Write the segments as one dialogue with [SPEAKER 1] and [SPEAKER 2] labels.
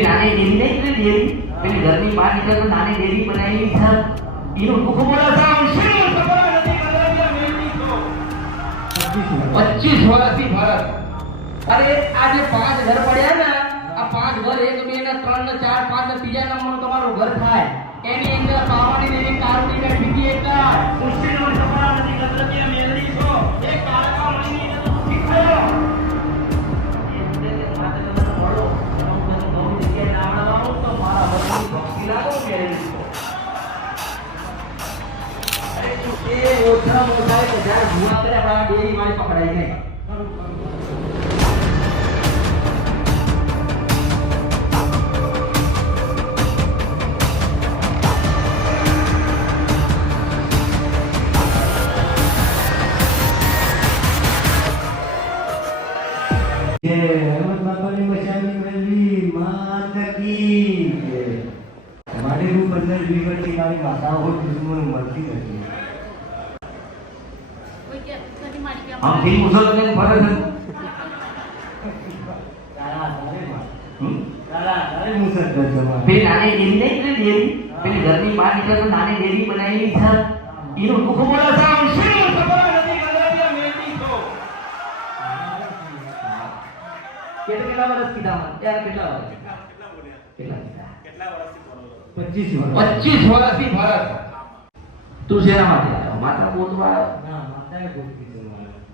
[SPEAKER 1] નાની ડેરી? નહીં ફરક. અરે, આ પાંચ ઘર પડ્યા ને આ પાંચ ઘર એક, બે ત્રણ ચાર, પાંચ ને ત્રીજા તમારું ઘર થાય. કે જ્યારે ભૂવા કરે આપણા ડેરી વાળી પકડાઈ નહીં.
[SPEAKER 2] મારે હું પંદર વીસ વર્ષથી મારી માતાઓ દુશ્મનો મળતી નથી
[SPEAKER 1] આમ ફી મુસલમાન ફરે છે
[SPEAKER 2] તારા તારે માં.
[SPEAKER 1] હમ?
[SPEAKER 2] તારા તારે મુસદ કરજો માં.
[SPEAKER 1] પેલી નાની ડેરી નહીં પેલી ડેરી પેલી ઘરની બહાર નીકળે તો નાની ડેરી બનાવી છે એનું દુઃખ બોલે છે આમ શિવ સપના નથી કદાપિયા મેળવી છો કેટલા કેટલા વર્ષ કીધા મને ત્યારે કેટલા વર્ષ કેટલા કીધા
[SPEAKER 2] પચીસ વર્ષ.
[SPEAKER 1] પચીસ વર્ષથી તું શેના માટે માતા માત્ર બોલવા?
[SPEAKER 2] ના, મારે.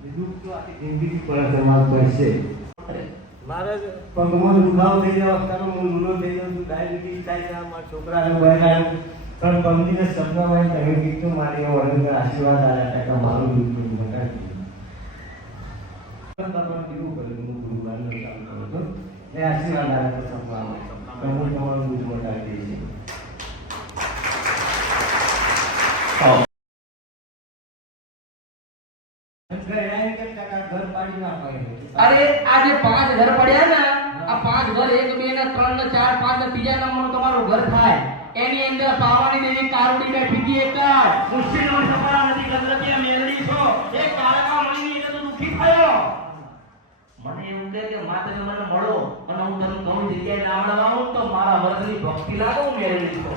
[SPEAKER 2] બીજું તો આખી જિંદગી પર તમારે. મારે પણ તમે વડનગર આશીર્વાદ આવ્યા કે મારું દુઃખ મટાડી દીધું. એ આશીર્વાદ આવ્યા સપનામાં કે હું તમારું દુઃખ મટાડી ઘરે આવીને કેમ કાકા ઘર પાડી નાખવા
[SPEAKER 1] અરે આ જે પાંચ ઘર પડ્યા ને આ પાંચ ઘર એક બે ને ત્રણ ને ચાર પાંચ ને ત્રીજા નંબરનું તમારું ઘર થાય. એની અંદર પાવાની દેવી કારુડી ને બીજી એક મુશ્કેલીઓ સફળા નથી ગલતી મેલડી છો. એક કાળકા મણીની એટલે તો દુખી થયો. મને એવું કહે કે માતાજી મને મળો. અને હું તમને ઘણી જગ્યાએ ના આવું તો મારા વર્ગની ભક્તિ લાગો હું મેળવી છો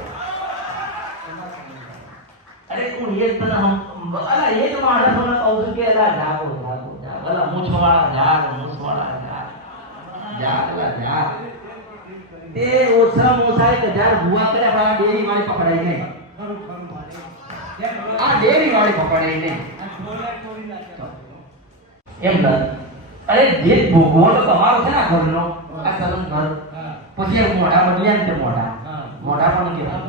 [SPEAKER 1] અરે હું એ જ તને હમ અલા એ જ માણસોને કહું છું કે અલા જાગો. મૂછવાળા ઝાડ મૂછવાળા ઝાડ. અલા જાગ તે ઓછા મોસાએ કે જાર ભૂવા કરે આપણા ડેરી વાળી પકડાઈ નહીં. આ ડેરી વાળી પકડાઈ નહીં.
[SPEAKER 2] આ.
[SPEAKER 1] એમ ન અરે જે ભોગવો તમારો છે ને આ ઘરનો આ ઘર પછી આ મોઢા બદલ્યા ને તે મોઢા. મોઢા પણ કેવા.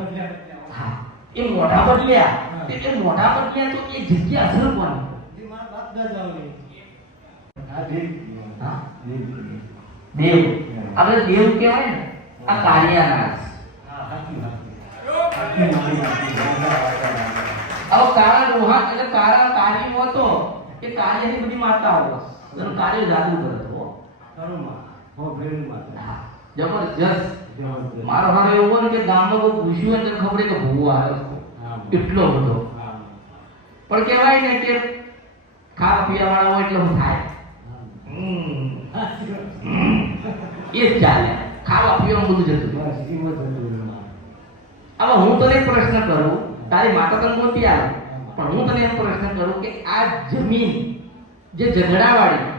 [SPEAKER 1] હા. એ મોઢા બદલ્યા. તે એ મોઢા બદલ્યા તો એ જગ્યા અસર કોની
[SPEAKER 2] જે મારા બાપ દાદાઓની. આ દેવ.
[SPEAKER 1] આપણે દેવ કહેવાય ને. આ
[SPEAKER 2] વાળા.
[SPEAKER 1] હવે કાળા રોહા એટલે કાળા કાર્ય હતો એ કાળિયાની બધી માતા આવો એનું કાર્ય જાદુ કરે જબરજસ્ત. મારો હવે એવો ને કે ગામમાં કોઈ પૂછ્યું હોય ને ખબર કે ભૂવો આવ્યો એટલો બધો. પણ કહેવાય ને કે ખાવા પીવા વાળા હોય એટલે થાય
[SPEAKER 2] હા.
[SPEAKER 1] હમ,
[SPEAKER 2] સાચી વાત છે.
[SPEAKER 1] એ જ ચાલે. ખાવા પીવાનું બધું જતું
[SPEAKER 2] બસ, જ
[SPEAKER 1] હવે હું તને પ્રશ્ન કરું તારી માતા તને નથી આવે પણ હું તને એમ પ્રશ્ન કરું કે આ જમીન જે ઝઘડાવાળી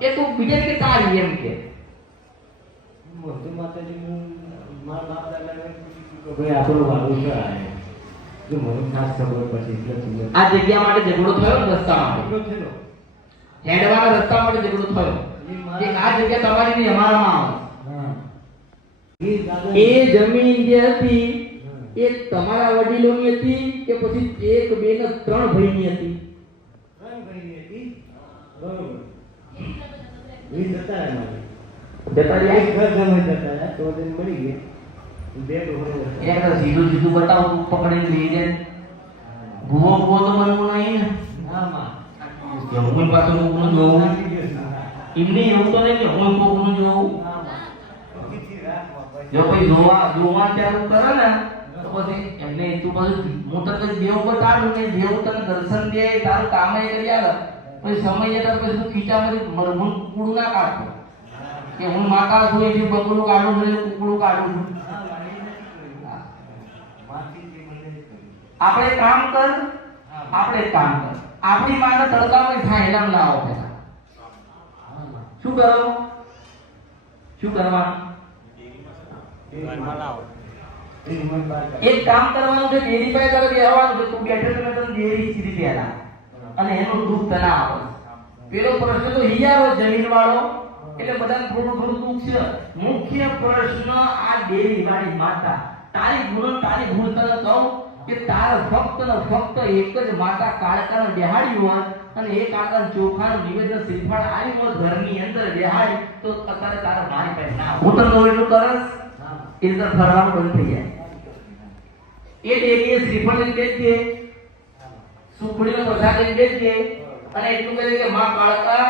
[SPEAKER 1] એ તું બીજે કે તારી એમ કે.
[SPEAKER 2] મોટી માતાજીનું મારા બાપ દાદાને ભાઈ આપણો વાલો છે આ જો મને ખાસ ખબર પછી એટલે
[SPEAKER 1] આ જગ્યા માટે ઝઘડો થયો રસ્તા માટે? હેડવાના રસ્તા માટે ઝઘડો થયો? આ જગ્યા તમારી નહીં અમારામાં આવે.
[SPEAKER 2] એ દાદા-
[SPEAKER 1] એ જમીન જે હતી એ તમારા વડીલોની હતી કે પછી એક બે ને ત્રણ ભાઈની હતી
[SPEAKER 2] ત્રણ ભાઈની હતી. બરોબર. એ જતા રહ્યા મારે.
[SPEAKER 1] જતા રહ્યા
[SPEAKER 2] એક ઘર જમાઈ જતા રહ્યા, તો તેને મળી ગયા. બે ડોહરો હતા.
[SPEAKER 1] એક તો સીધું સીધું બતાવો પકડીને લઈ જાય ભૂવો ભૂવો તો બનવું નહીં ને
[SPEAKER 2] હા, માં.
[SPEAKER 1] હું પાછું કોકનું જોવું
[SPEAKER 2] નાખી ગયો છે.
[SPEAKER 1] એમને એવું તો નહીં કે હું કોકનું જોવું
[SPEAKER 2] હા, માં. અતિથિ રાખવા પછી.
[SPEAKER 1] જો કોઈ જોવા જોવા ચાલુ કરે ને, તો પછી એમને તું બધું હું તને દેવ બતાડું ને દેવ તને દર્શન દે, તારું કામ એ કરી આવે પછી સમય જતા પછી તું ખીચામાંથી મરમૂન કુકડું ના કાઢતો. કે હું માતા છું એથી બકરું કાઢું છું કુકડું કાઢું છું.
[SPEAKER 2] કરવું. કરવું.
[SPEAKER 1] આપણે કામ કર, આપણે કામ કર. આપણી માને તડકામાં થાય એના ના આવો પેલા. શું કરો? શું કરવાનું
[SPEAKER 2] એ રિમોટ બહાર કાઢ.
[SPEAKER 1] એક કામ કરવાનું છે દેરી પાય તારે બેહવાનું છે, તું બેઠે તમે તને ડેરી સીધી પહેલા. અને એનું દુઃખ તને આવે પેલો પ્રશ્ન તો હિયારો જમીન વાળો એટલે બધાને થોડું થોડું દુઃખ મુખ્ય પ્રશ્ન આ દેરી વાળી માતા. તારી ગુણ તારી ગુણ તને કહું કે તાર ફક્ત ને ફક્ત એક જ માતા કાળકાને બેહાડી હોત અને એ કાળકાને ચોખાનું નિવેદન શ્રીફળ આવી હોત ઘરની અંદર બેહાડી તો અત્યારે તારા મારી પાસે ના હું તને એટલું કરસ?
[SPEAKER 2] હા.
[SPEAKER 1] એ ફરવાનું બંધ થઈ જાય. એ ડેરીએ શ્રીફળ લઈ બેસીએ સુખડીનો પ્રસાદ લઈ બેસીએ અને એટલું કહે કે, માં કાળકા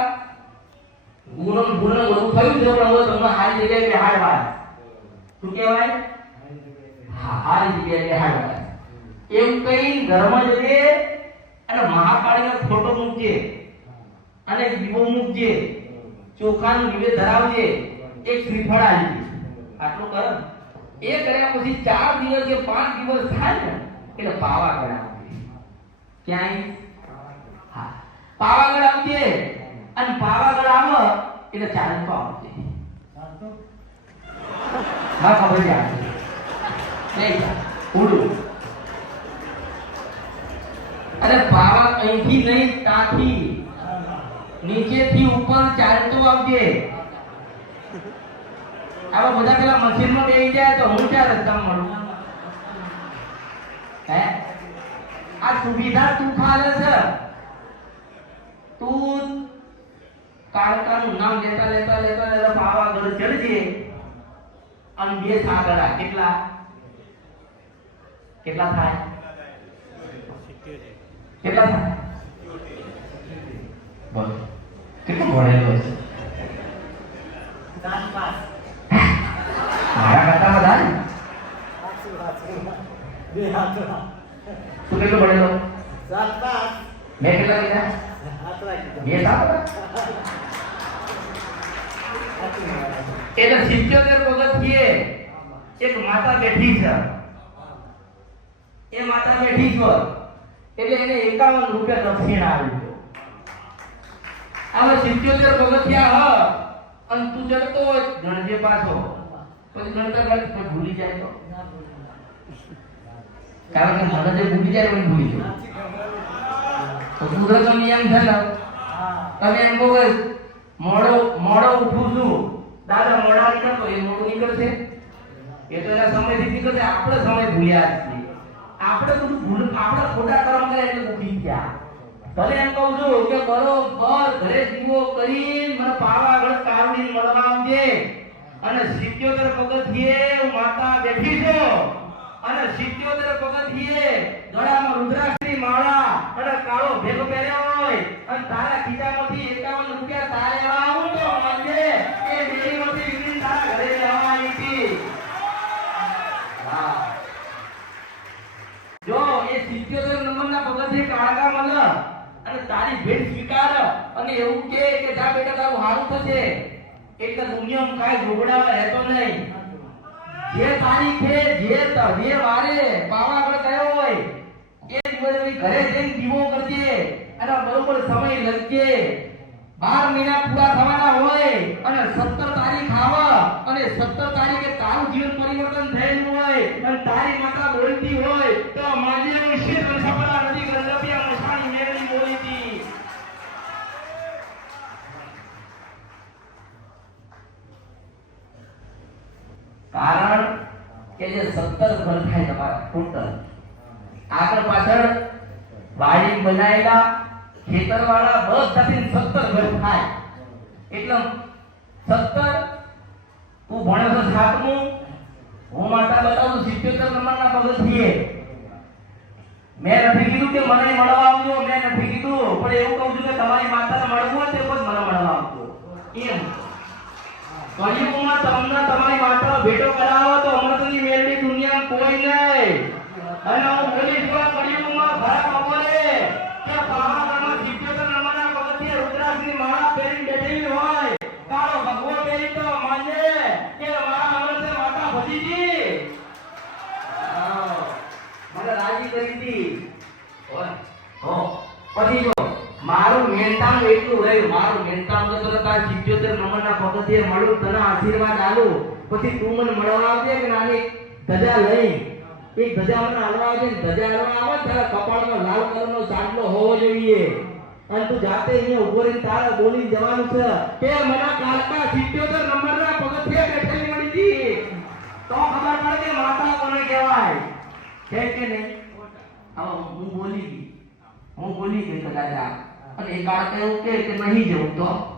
[SPEAKER 1] ગુનો ગુનો બધું થયું છે, પણ હવે તમને હારી જગ્યાએ બેહાડવા. શું કહેવાય? હારી જગ્યાએ બેહાડવા. એવું કઈ ઘરમાં જઈએ અને મહાકાળીનો ફોટો મૂકજે અને દીવો મૂકજે ચોખાનું નિવેદ ધરાવજે એક શ્રીફળ આવી આટલું કર. એ કર્યા પછી ચાર દિવસ કે પાંચ દિવસ થાય ને, એટલે પાવાગઢ આવજે ક્યાંય? પાવાગઢ આવજે અને પાવાગઢ આવો એટલે ચાલતો આવજે હા, ખબર છે નહીં ઉડું. અરે પાવા અહીંથી નહીં, ત્યાંથી. નીચેથી ઉપર ચાલતો આવજે આવા બધા પેલા મશીનમાં બેસી જાય તો હું ક્યાં રસ્તા મળું? હે? આ સુવિધા તું ખાલે છે. તું કારકાનું નામ લેતા લેતા લેતા લેતા પાવાગઢ ચડજે. અને બે સાગરા કેટલા? કેટલા થાય? કેટલા થાય? બોલો. કેટલું ભણેલો છે
[SPEAKER 2] સાત પાસ.
[SPEAKER 1] મારા કરતા બધા ને
[SPEAKER 2] સાચી વાત છે. બે હાથડા.
[SPEAKER 1] તું કેટલો ભણેલો
[SPEAKER 2] સાત પાસ.
[SPEAKER 1] મેં કેટલા કીધા
[SPEAKER 2] હાથડા કીધા.
[SPEAKER 1] સાત એટલે સિત્યોતેર પગથિયે એક માતા બેઠી છે એ માતા બેઠી છે એટલે એને એકાવન રૂપિયા દક્ષિણ આવી હવે સિત્યોતેર પગથિયા હ અને તું ચડતો હોય ગણજે પાછો પછી ગણતા ગણતા ભૂલી જાય તો. કારણ કે મને જે ભૂલી જાય મને ભૂલી
[SPEAKER 2] સાચી
[SPEAKER 1] તો નિયમ છે ને તમે એમ કહો કે મોડો મોડો ઉઠું છું. દાદા, મોડા નીકળતો એ મોડું નીકળશે. એ તો એના સમયથી નીકળશે. આપણે સમય ભૂલ્યા છીએ. આપણે બધું ભૂલ, આપણે ખોટા કર્મ કર્યા એટલે ઉઠી ગયા. ભલે એમ કહું છું કે બરોબર ઘરે દીવો કરી મને પાવાગઢ કારણી મળવા આવજે. અને સિત્યોતેર પગથિયે માતા બેઠી છું. અને સિત્યોતેર પગથિયે ગળામાં રુદ્રાક્ષની માળા અને કાળો ભેગો પહેર્યો હોય. અને તારા ખીચામાંથી એકાવન રૂપિયા તારે આવું તો માનજે એ ડેરીમાંથી વીણી તારા ઘરે આવી હતી. જો એ 77 નંબરના પગથિયે કાળકા મલ અને તારી ભેટ સ્વીકાર. અને એવું કે જા બેટા, તારું હારું થશે. એટલે દુનિયામાં કાંઈ ઝઘડાવા રહેતો નહીં. જે તારીખે જે જે વારે પાવાગઢ ગયો હોય, એ દિવસે ઘરે જઈને દીવો કરજે અને બરોબર સમય લગજે બાર મહિના પૂરા થવાના હોય અને સત્તર તારીખ આવે અને સત્તર તારીખે તારું જીવન પરિવર્તન થયેલું હોય અને તારી માતા બોલતી હોય તો માજે શિર સફળા નદી ગંડપિયા મસાણી મેળવી બોલી હતી કારણ કે જે સત્તર ઘર થાય તમારા, ટોટલ. આગળ પાછળ વાડી બનાવેલા બસ સાથે સત્તર ઘર થાય. એટલે સત્તર, તું ભણે છે સાતમું, હું માતા બતાવું સિત્યોતેર નંબરના થઈએ મેં નથી કીધું કે મને મળવા આવજો, મેં નથી કીધું. પણ એવું કહું છું કે તમારી માતાને મળવું હોય તે પણ મને મળવા આવજો. એમ. કળિયુગમાં તમને તમારી માતાનો ભેટો કરાવો તો અમૃતની મેળવી દુનિયામાં કોઈ નહીં. અને હું બોલીશ પણ કળિયુગમાં ભરા કપોલે કે પાવાગઢમાં સિત્યોતેર નંબરના પગથિયે રુદ્રાક્ષની માળા પહેરીને બેઠેલી હોય. તારો ભગવો પહેરી તો માનજે કે મારા અમૃતે માતા ભજીજી મને રાજી કરી હતી પછી જો એટલું રહ્યું. મારું મહેનતાણ તો આ 77 નંબરના પગથિયે મળું તને આશીર્વાદ આલું પછી તું મને મળવા આવજે કે નાની ધજા લઈ. એક ધજા મને હલવા આવજે. ને ધજા હલવા આવે તારા કપાળમાં લાલ કલરનો સાંડલો હોવો જોઈએ. અને તું જાતે અહીંયા ઊભો રહીને તારે બોલી જવાનું છે. કે મને કાલકા 77 નંબરના પગથિયે બેઠેલી મળી હતી. તો ખબર પડે કે માતા કોને કહેવાય? છે કે નહીં? હવે હું બોલી હું બોલી ગઈ કદાચ અને એ આડકે એવું કે નહીં જવું તો.